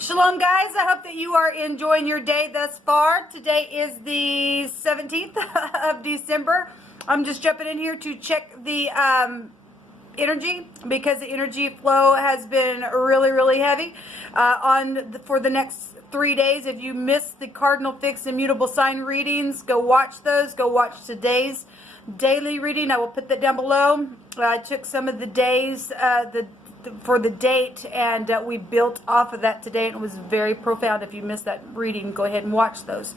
Shalom, guys. I hope that you are enjoying your day thus far. Today is the 17th of December. I'm just jumping in here to check the energy because the energy flow has been really heavy for the next 3 days. If you missed the cardinal fixed immutable sign readings, go watch those. Go watch today's daily reading. I will put that down below. I took some of the days for the date, and we built off of that today, and it was very profound. If you missed that reading, go ahead and watch those.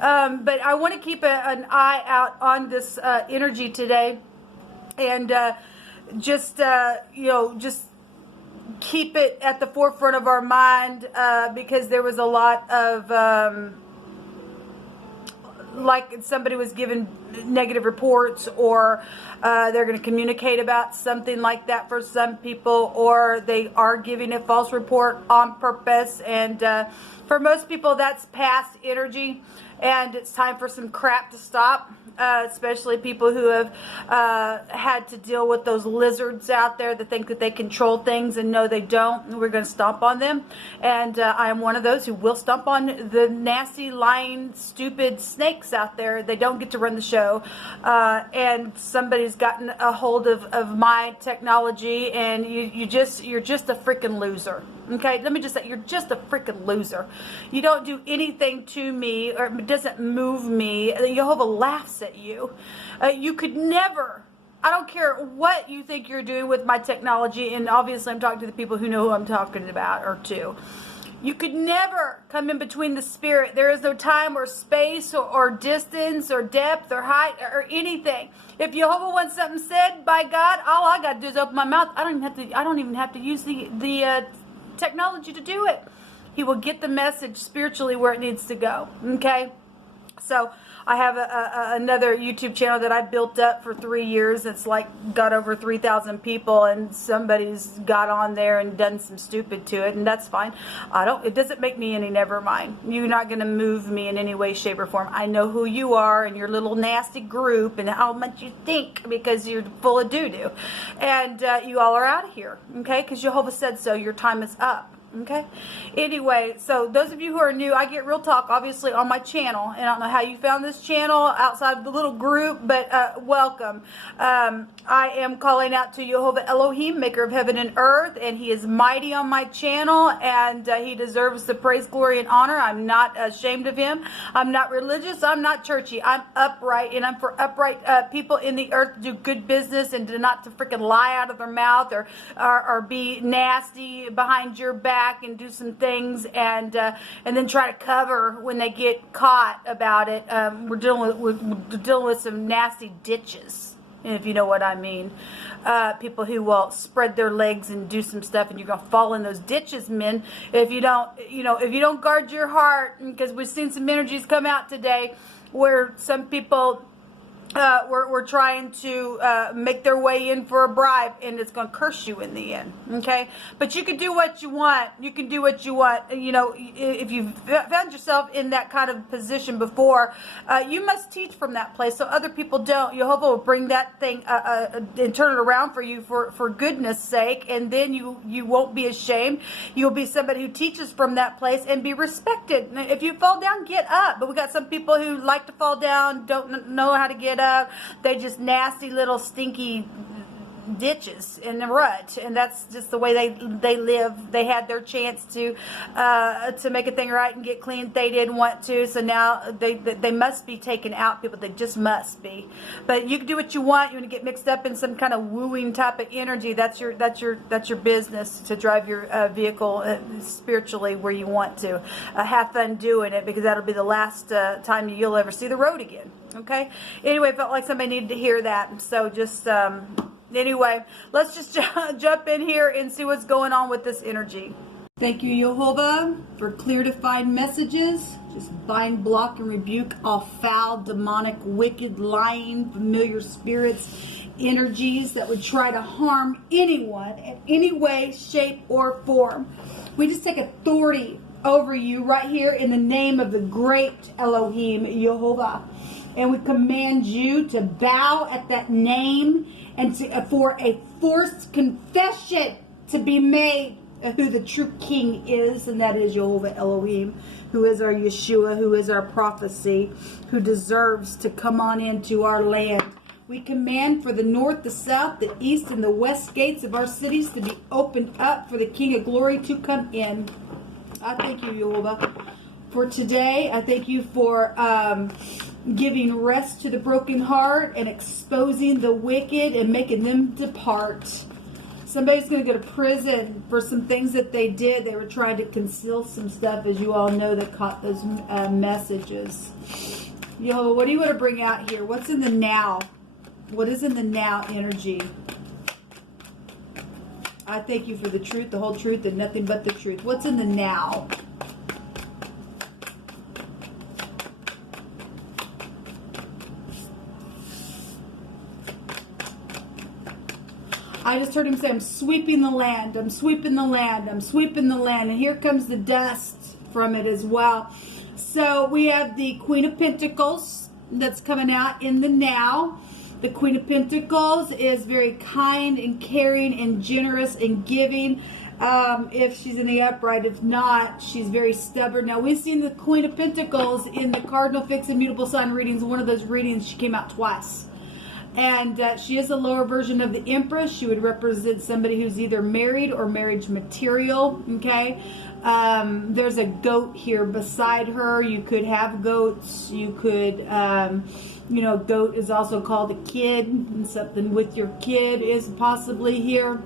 But I want to keep an eye out on this energy today, and just keep it at the forefront of our mind, because there was a lot of like somebody was given negative reports, or they're going to communicate about something like that for some people, or they are giving a false report on purpose. And for most people, that's past energy, and it's time for some crap to stop. Especially people who have had to deal with those lizards out there that think that they control things, and no, they don't. We're going to stomp on them, and I am one of those who will stomp on the nasty, lying, stupid snakes out there. They don't get to run the show, and somebody's gotten a hold of my technology, and you're just a freaking loser. Okay, let me just say, you're just a freaking loser. You don't do anything to me, or it doesn't move me. Jehovah laughs at you. You could never, I don't care what you think you're doing with my technology, and obviously I'm talking to the people who know who I'm talking about, or to. You could never come in between the spirit. There is no time or space or distance or depth or height or anything. If Jehovah wants something said by God, all I got to do is open my mouth. I don't even have to use the technology to do it. He will get the message spiritually where it needs to go. Okay, so I have another YouTube channel that I built up for 3 years. It's like got over 3,000 people, and somebody's got on there and done some stupid to it, and that's fine. It doesn't make me any, never mind. You're not going to move me in any way, shape, or form. I know who you are and your little nasty group and how much you think, because you're full of doo-doo, and you all are out of here. Okay, because Jehovah said so. Your time is up. Okay, anyway, so those of you who are new, I get real talk obviously on my channel, and I don't know how you found this channel outside of the little group, but welcome. I am calling out to Jehovah Elohim, maker of heaven and earth, and he is mighty on my channel, and he deserves the praise, glory, and honor. I'm not ashamed of him. I'm not religious. I'm not churchy. I'm upright, and I'm for upright people in the earth to do good business, and not to freaking lie out of their mouth, or be nasty behind your back and do some things, and then try to cover when they get caught about it. We're dealing with some nasty ditches, if you know what I mean. People who will spread their legs and do some stuff, and you're gonna fall in those ditches, men. If you don't guard your heart, because we've seen some energies come out today where some people we're trying to make their way in for a bribe, and it's going to curse you in the end. Okay, but you can do what you want. You can do what you want. You know, if you've found yourself in that kind of position before, you must teach from that place so other people don't. Jehovah will bring that thing and turn it around for you for goodness sake, and then you won't be ashamed. You'll be somebody who teaches from that place and be respected. If you fall down, get up. But we got some people who like to fall down, don't know how to get up. They're just nasty little stinky ditches in the rut, and that's just the way they live. They had their chance to make a thing right and get clean. They didn't want to, so now they must be taken out. People, they just must be. But you can do what you want. You want to get mixed up in some kind of wooing type of energy. That's your business, to drive your vehicle spiritually where you want to. Have fun doing it, because that'll be the last time you'll ever see the road again. Okay. Anyway, felt like somebody needed to hear that, so just. Anyway, let's just jump in here and see what's going on with this energy. Thank you, Jehovah, for clear, defined messages. Just bind, block, and rebuke all foul, demonic, wicked, lying, familiar spirits, energies that would try to harm anyone in any way, shape, or form. We just take authority over you right here in the name of the great Elohim, Jehovah. And we command you to bow at that name, and for a forced confession to be made who the true king is, and that is Jehovah Elohim, who is our Yeshua, who is our prophecy, who deserves to come on into our land. We command for the north, the south, the east, and the west gates of our cities to be opened up for the King of Glory to come in. I thank you, Jehovah, for today. I thank you for giving rest to the broken heart and exposing the wicked and making them depart. Somebody's going to go to prison for some things that they did. They were trying to conceal some stuff, as you all know, that caught those messages. Jehovah, what do you want to bring out here? What's in the now? What is in the now energy? I thank you for the truth, the whole truth, and nothing but the truth. What's in the now? I just heard him say, I'm sweeping the land, I'm sweeping the land, I'm sweeping the land. And here comes the dust from it as well. So we have the Queen of Pentacles that's coming out in the now. The Queen of Pentacles is very kind and caring and generous and giving. If she's in the upright, if not, she's very stubborn. Now, we've seen the Queen of Pentacles in the Cardinal Fixed and Mutable Sign readings. One of those readings, she came out twice. And she is a lower version of the Empress. She would represent somebody who's either married or marriage material, okay? There's a goat here beside her. You could have goats. You could... you know, goat is also called a kid, and something with your kid is possibly here.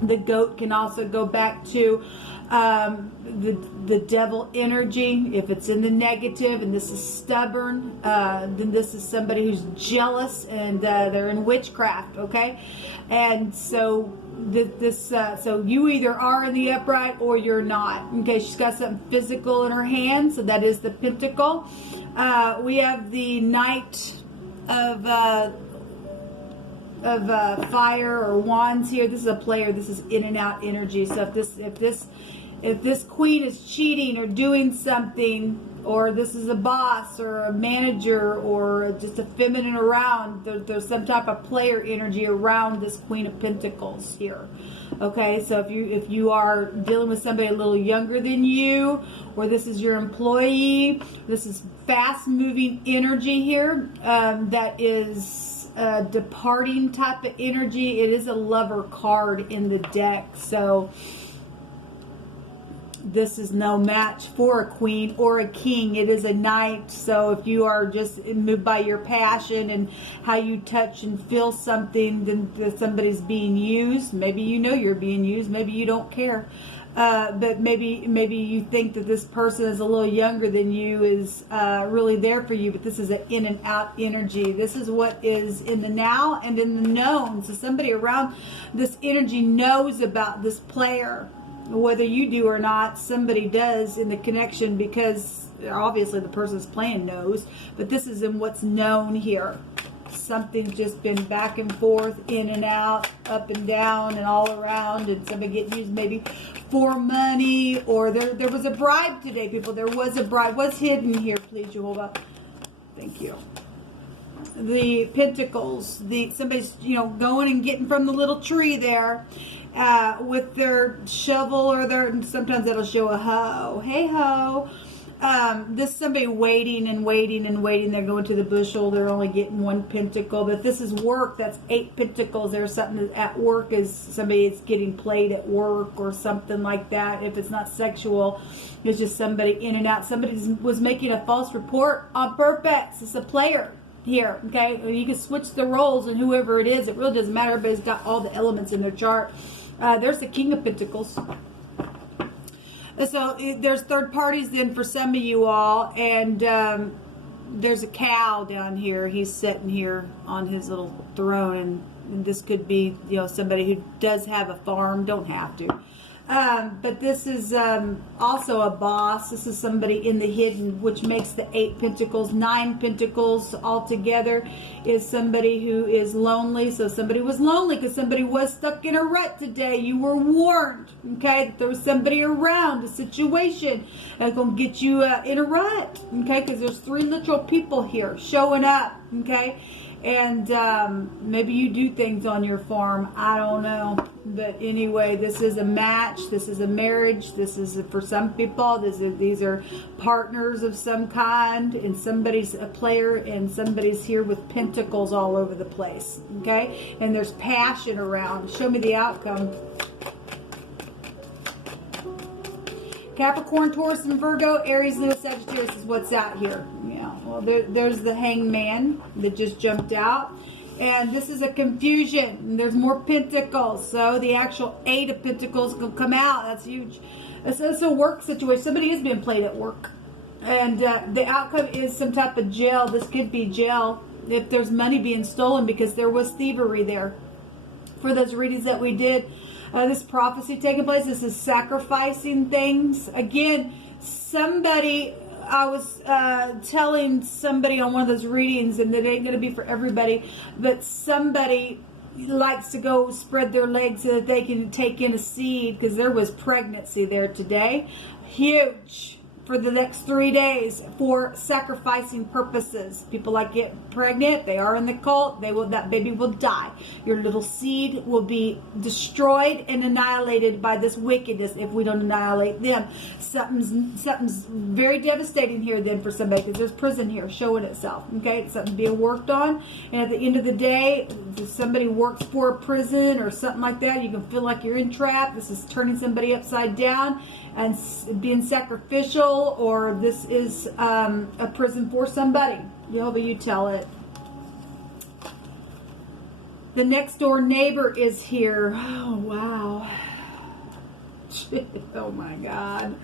The goat can also go back to the devil energy. If it's in the negative and this is stubborn, then this is somebody who's jealous and they're in witchcraft, okay? And so so you either are in the upright or you're not. Okay, she's got something physical in her hand, so that is the pentacle. We have the Knight of fire or wands here. This is a player. This is in and out energy. So if this queen is cheating or doing something, or this is a boss or a manager or just a feminine around, there's some type of player energy around this Queen of Pentacles here. Okay, so if you are dealing with somebody a little younger than you, or this is your employee, this is fast moving energy here, that is departing type of energy. It is a lover card in the deck, so this is no match for a queen or a king. It is a knight. So if you are just moved by your passion and how you touch and feel something, then somebody's being used. Maybe you know you're being used. Maybe you don't care. But maybe you think that this person is a little younger than you, is really there for you. But this is an in and out energy. This is what is in the now and in the known. So somebody around this energy knows about this player. Whether you do or not, somebody does in the connection, because obviously the person's playing knows, but this is in what's known here. Something's just been back and forth, in and out, up and down, and all around, and somebody getting used maybe for money, or there was a bribe today, people. There was a bribe. What's hidden here, please, Jehovah? Thank you. The Pentacles, somebody's going and getting from the little tree there. With their shovel, or sometimes that'll show a hoe. Hey ho. This is somebody waiting and waiting and waiting. They're going to the bushel. They're only getting one pentacle. But this is work. That's 8 pentacles. There's something at work, is somebody that's getting played at work or something like that. If it's not sexual, it's just somebody in and out. Somebody was making a false report on purpose. It's a player here, okay? You can switch the roles, and whoever it is, it really doesn't matter. Everybody's got all the elements in their chart. There's the King of Pentacles. So there's third parties then for some of you all, and there's a cow down here. He's sitting here on his little throne, and this could be somebody who does have a farm, don't have to. But this is also a boss. This is somebody in the hidden, which makes the 8 pentacles. 9 pentacles altogether is somebody who is lonely. So somebody was lonely because somebody was stuck in a rut today. You were warned, okay, that there was somebody around, a situation that's going to get you in a rut, okay, because there's 3 literal people here showing up, okay. And maybe you do things on your farm. I don't know. But anyway, this is a match. This is a marriage. This is, for some people, these are partners of some kind. And somebody's a player, and somebody's here with pentacles all over the place. Okay? And there's passion around. Show me the outcome. Capricorn, Taurus, and Virgo, Aries, Leo, Sagittarius is what's out here. Yeah, well, there's the Hangman that just jumped out. And this is a confusion. And there's more pentacles. So the actual 8 of pentacles will come out. That's huge. It's a work situation. Somebody is being played at work. And the outcome is some type of jail. This could be jail if there's money being stolen, because there was thievery there. For those readings that we did, this prophecy taking place, this is sacrificing things. Again, I was telling somebody on one of those readings, and it ain't going to be for everybody, but somebody likes to go spread their legs so that they can take in a seed, because there was pregnancy there today. Huge. For the next 3 days, for sacrificing purposes. People like get pregnant, they are in the cult, that baby will die. Your little seed will be destroyed and annihilated by this wickedness if we don't annihilate them. Something's very devastating here then for somebody, because there's prison here showing itself. Okay, it's something being worked on, and at the end of the day, if somebody works for a prison or something like that, you can feel like you're entrapped. This is turning somebody upside down and being sacrificial, or this is a prison for somebody. However you tell it. The next door neighbor is here. Oh, wow. Oh, my God.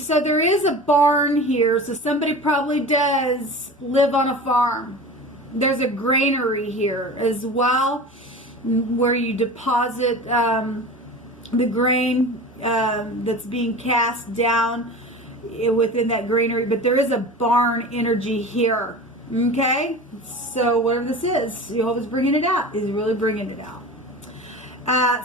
So there is a barn here. So somebody probably does live on a farm. There's a granary here as well, where you deposit the grain that's being cast down within that granary. But there is a barn energy here. Okay? So whatever this is, Jehovah's bringing it out. He's really bringing it out.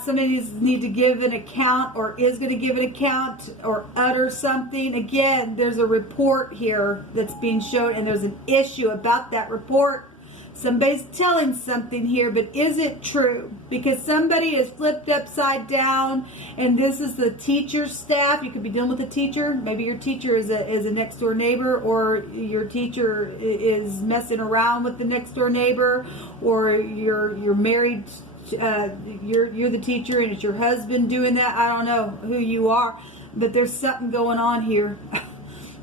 Somebody needs to give an account, or is going to give an account, or utter something. Again, there's a report here that's being shown, and there's an issue about that report. Somebody's telling something here, but is it true? Because somebody is flipped upside down, and this is the teacher's staff. You could be dealing with a teacher. Maybe your teacher is a next door neighbor, or your teacher is messing around with the next door neighbor, or you're married. You're the teacher, and it's your husband doing that. I don't know who you are, but there's something going on here.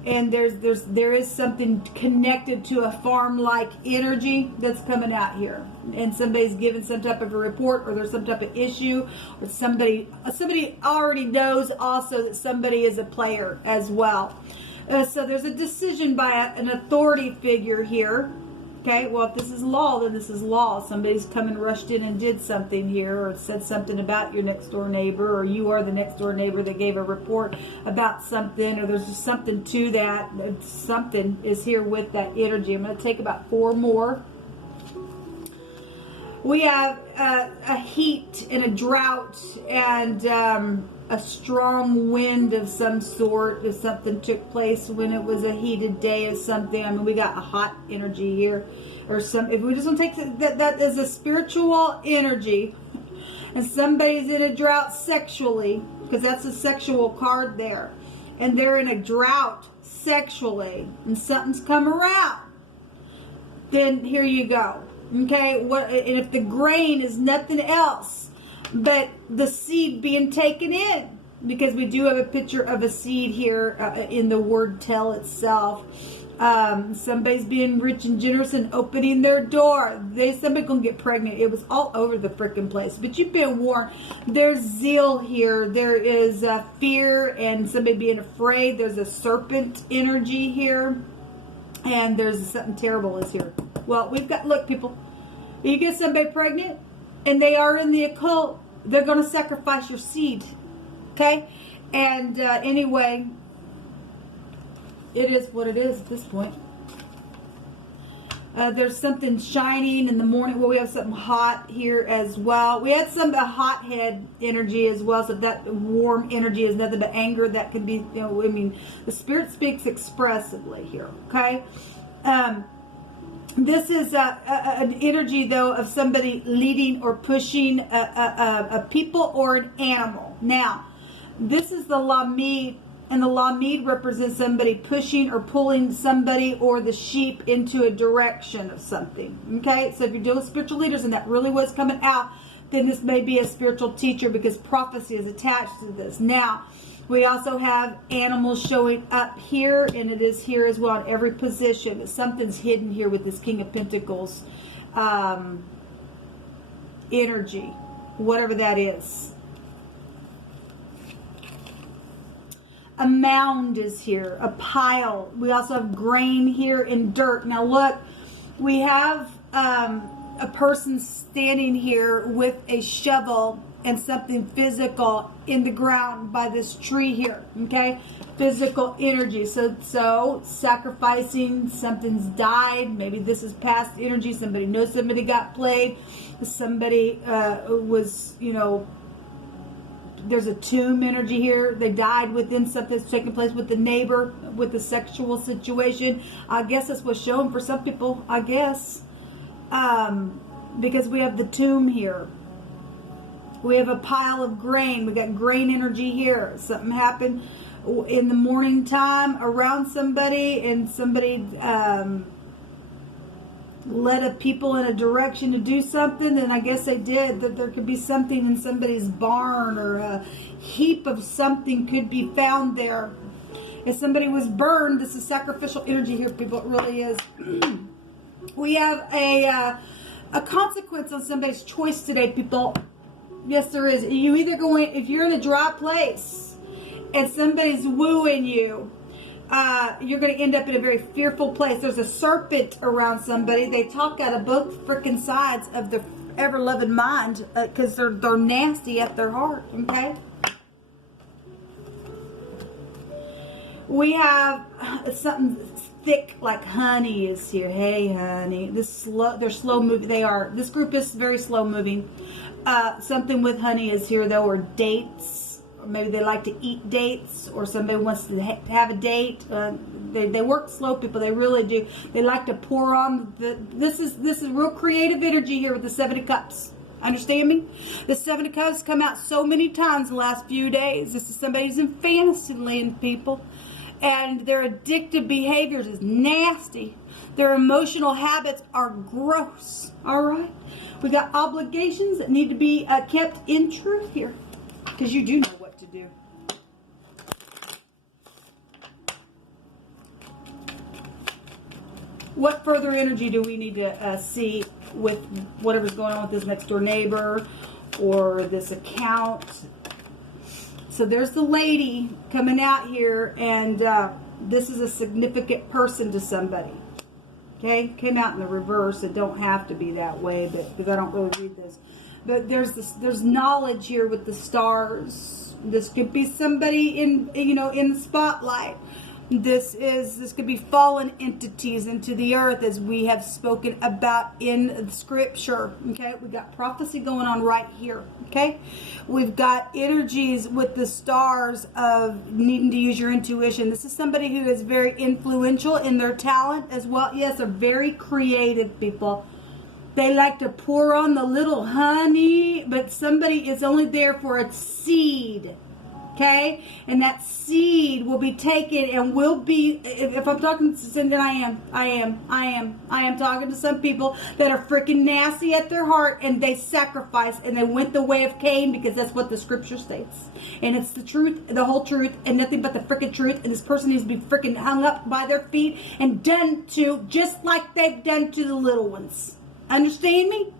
And there is something connected to a farm-like energy that's coming out here. And somebody's giving some type of a report, or there's some type of issue, or somebody already knows also that somebody is a player as well. So there's a decision by an authority figure here. Okay, well, if this is law, then this is law. Somebody's come and rushed in and did something here, or said something about your next door neighbor, or you are the next door neighbor that gave a report about something, or there's just something to that. Something is here with that energy. I'm going to take about 4 more. We have a heat and a drought and a strong wind of some sort, if something took place when it was a heated day or something. I mean, we got a hot energy here, or some. If we just want to take that as a spiritual energy, and somebody's in a drought sexually, because that's a sexual card there, and they're in a drought sexually, and something's come around, then here you go. Okay, and if the grain is nothing else but the seed being taken in, because we do have a picture of a seed here in the word tell itself. Somebody's being rich and generous and opening their door. Somebody gonna get pregnant. It was all over the freaking place, but you've been warned. There's zeal here. There is fear and somebody being afraid. There's a serpent energy here, and there's something terrible is here. Well, look, people, you get somebody pregnant and they are in the occult, they're going to sacrifice your seed. Okay? And anyway, it is what it is at this point. There's something shining in the morning. Well, we have something hot here as well. We had some hothead energy as well. So that warm energy is nothing but anger. That can be, I mean, the spirit speaks expressively here. Okay? This is an energy, though, of somebody leading or pushing a people or an animal. Now, this is the Lamid, and the Lamid represents somebody pushing or pulling somebody or the sheep into a direction of something. Okay, so if you're dealing with spiritual leaders and that really was coming out, then this may be a spiritual teacher, because prophecy is attached to this. Now, we also have animals showing up here, and it is here as well in every position. Something's hidden here with this King of Pentacles energy, whatever that is. A mound is here, a pile. We also have grain here and dirt. Now look, we have a person standing here with a shovel and something physical in the ground by this tree here, okay? Physical energy. So sacrificing, something's died. Maybe this is past energy. Somebody knows somebody got played. Somebody was, you know, there's a tomb energy here. They died within something that's taking place with the neighbor, with the sexual situation. I guess that's what's shown for some people, I guess. Because we have the tomb here. We have a pile of grain. We got grain energy here. Something happened in the morning time around somebody, and somebody led a people in a direction to do something, and I guess they did. That there could be something in somebody's barn, or a heap of something could be found there. If somebody was burned, this is sacrificial energy here, people. It really is. We have a consequence on somebody's choice today, people. Yes, there is. You either going, if you're in a dry place and somebody's wooing you, you're going to end up in a very fearful place. There's a serpent around somebody. They talk out of both freaking sides of their ever-loving mind, because they're nasty at their heart, okay? We have something thick like honey is here. Hey, honey. They're slow moving. This group is very slow moving. Something with honey is here, though, or dates. Or maybe they like to eat dates, or somebody wants to have a date. They work slow, people. They really do. They like to pour on this is real creative energy here with the Seven of Cups. Understand me? The Seven of Cups come out so many times the last few days. This is somebody who's in fantasy land, people. And their addictive behaviors is nasty. Their emotional habits are gross. All right? We got obligations that need to be kept in truth here, because you do know what to do. What further energy do we need to see with whatever's going on with this next door neighbor or this account? So there's the lady coming out here, and this is a significant person to somebody. Okay, came out in the reverse. It don't have to be that way, but because I don't really read this. But there's knowledge here with the stars. This could be somebody in the spotlight. This could be fallen entities into the earth, as we have spoken about in Scripture. Okay, we got prophecy going on right here. Okay, we've got energies with the stars of needing to use your intuition. This is somebody who is very influential in their talent as well. Yes, they're very creative people. They like to pour on the little honey, but somebody is only there for a seed. Okay, and that seed will be taken and will be, if I'm talking to somebody, I am talking to some people that are freaking nasty at their heart, and they sacrifice, and they went the way of Cain, because that's what the Scripture states. And it's the truth, the whole truth, and nothing but the freaking truth. And this person needs to be freaking hung up by their feet and done to, just like they've done to the little ones. Understand me?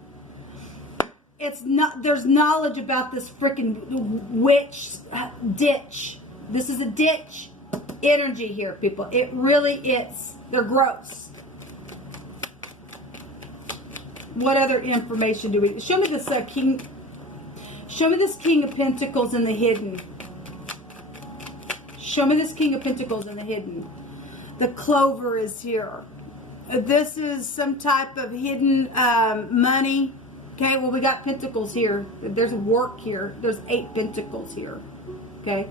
It's not, there's knowledge about this freaking witch ditch. This is a ditch energy here, people. It really is. They're gross. What other information do we, show me this king, show me this King of Pentacles in the hidden. Show me this King of Pentacles in the hidden. The clover is here. This is some type of hidden money. Okay, well, we got pentacles here. There's work here. There's 8 pentacles here. Okay.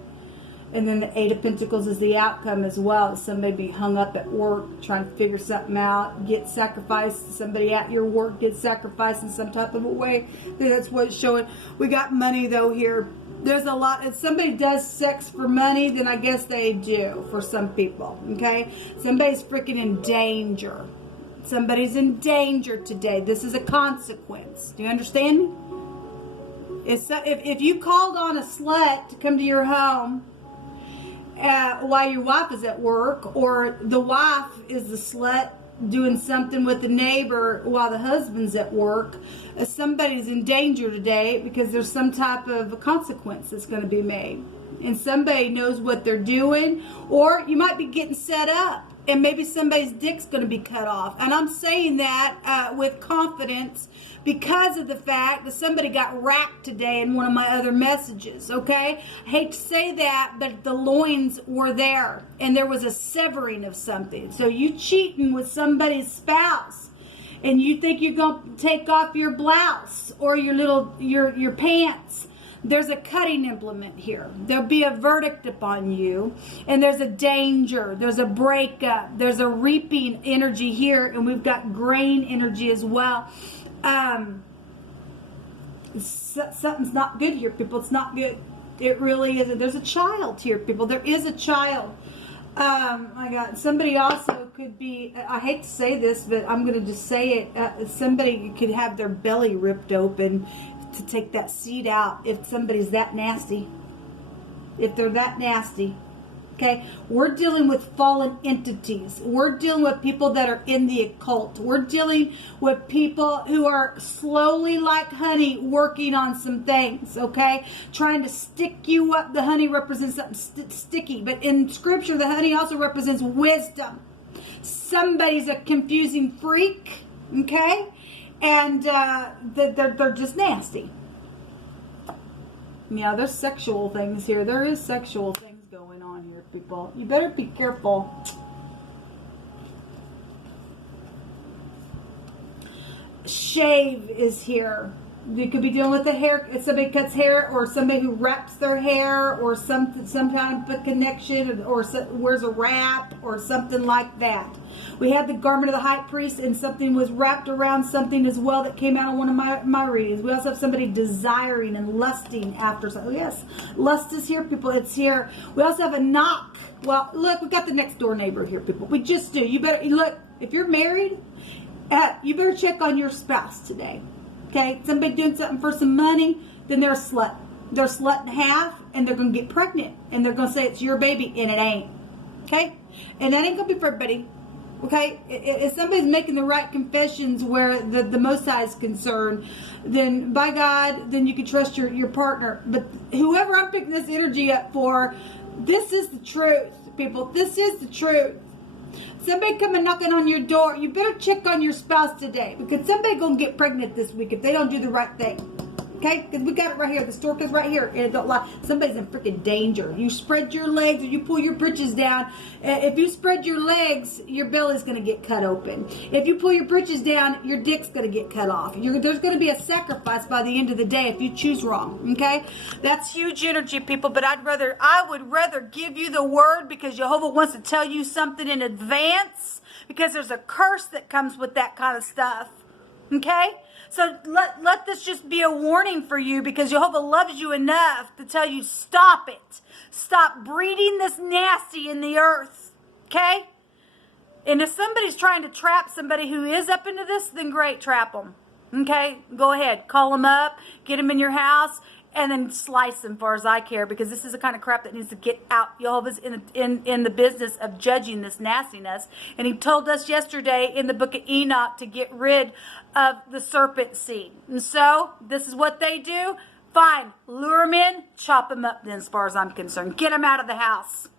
And then the Eight of Pentacles is the outcome as well. Somebody be hung up at work trying to figure something out, get sacrificed. Somebody at your work gets sacrificed in some type of a way. That's what it's showing. We got money though here. There's a lot. If somebody does sex for money, then I guess they do for some people. Okay? Somebody's freaking in danger. Somebody's in danger today. This is a consequence. Do you understand me? If you called on a slut to come to your home while your wife is at work, or the wife is the slut doing something with the neighbor while the husband's at work, somebody's in danger today because there's some type of consequence that's going to be made. And somebody knows what they're doing, or you might be getting set up and maybe somebody's dick's going to be cut off. And I'm saying that with confidence because of the fact that somebody got racked today in one of my other messages, okay? I hate to say that, but the loins were there, and there was a severing of something. So you cheating with somebody's spouse, and you think you're going to take off your blouse or your pants. There's a cutting implement here. There'll be a verdict upon you, and there's a danger. There's a breakup. There's a reaping energy here, and we've got grain energy as well. Something's not good here, people. It's not good. It really isn't. There's a child here, people. There is a child. I got somebody also could be, I hate to say this, but I'm going to just say it. Somebody could have their belly ripped open to take that seed out if somebody's that nasty. If they're that nasty. Okay, we're dealing with fallen entities. We're dealing with people that are in the occult. We're dealing with people who are slowly, like honey, working on some things, okay? Trying to stick you up. The honey represents something sticky. But in scripture, the honey also represents wisdom. Somebody's a confusing freak, okay? And they're just nasty. Yeah, there's sexual things here. There is sexual things going on here, people. You better be careful. Shave is here. You could be dealing with a hair, if somebody cuts hair, or somebody who wraps their hair, or some kind of a connection, or wears a wrap, or something like that. We had the garment of the high priest, and something was wrapped around something as well that came out of one of my readings. We also have somebody desiring and lusting after something. Yes, lust is here, people. It's here. We also have a knock. Well, look, we got the next door neighbor here, people. We just do. You better look. If you're married, you better check on your spouse today. Okay, somebody doing something for some money, then they're a slut. They're a slut and a half, and they're going to get pregnant, and they're going to say it's your baby, and it ain't. Okay, and that ain't going to be for everybody. Okay, if somebody's making the right confessions where the Most High is concerned, then by God, then you can trust your partner. But whoever I'm picking this energy up for, this is the truth, people. This is the truth. Somebody coming knocking on your door, you better check on your spouse today, because somebody gonna get pregnant this week if they don't do the right thing. Okay, because we got it right here. The stork is right here, and it don't lie. Somebody's in freaking danger. You spread your legs, or you pull your britches down. If you spread your legs, your belly's going to get cut open. If you pull your britches down, your dick's going to get cut off. There's going to be a sacrifice by the end of the day if you choose wrong. Okay, that's huge energy, people. But I would rather give you the word, because Jehovah wants to tell you something in advance, because there's a curse that comes with that kind of stuff. Okay. So let this just be a warning for you, because Jehovah loves you enough to tell you, stop it. Stop breeding this nasty in the earth. Okay? And if somebody's trying to trap somebody who is up into this, then great, trap them. Okay? Go ahead. Call them up. Get them in your house. And then slice them, as far as I care, because this is the kind of crap that needs to get out. Jehovah's in the business of judging this nastiness. And he told us yesterday in the book of Enoch to get rid of the serpent seed. And so, this is what they do. Fine. Lure them in, chop them up then, as far as I'm concerned. Get them out of the house.